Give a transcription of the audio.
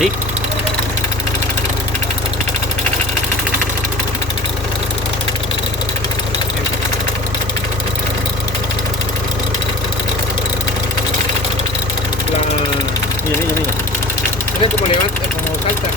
Sí. La... Mira, mira, mira. Mira cómo levanta, cómo salta.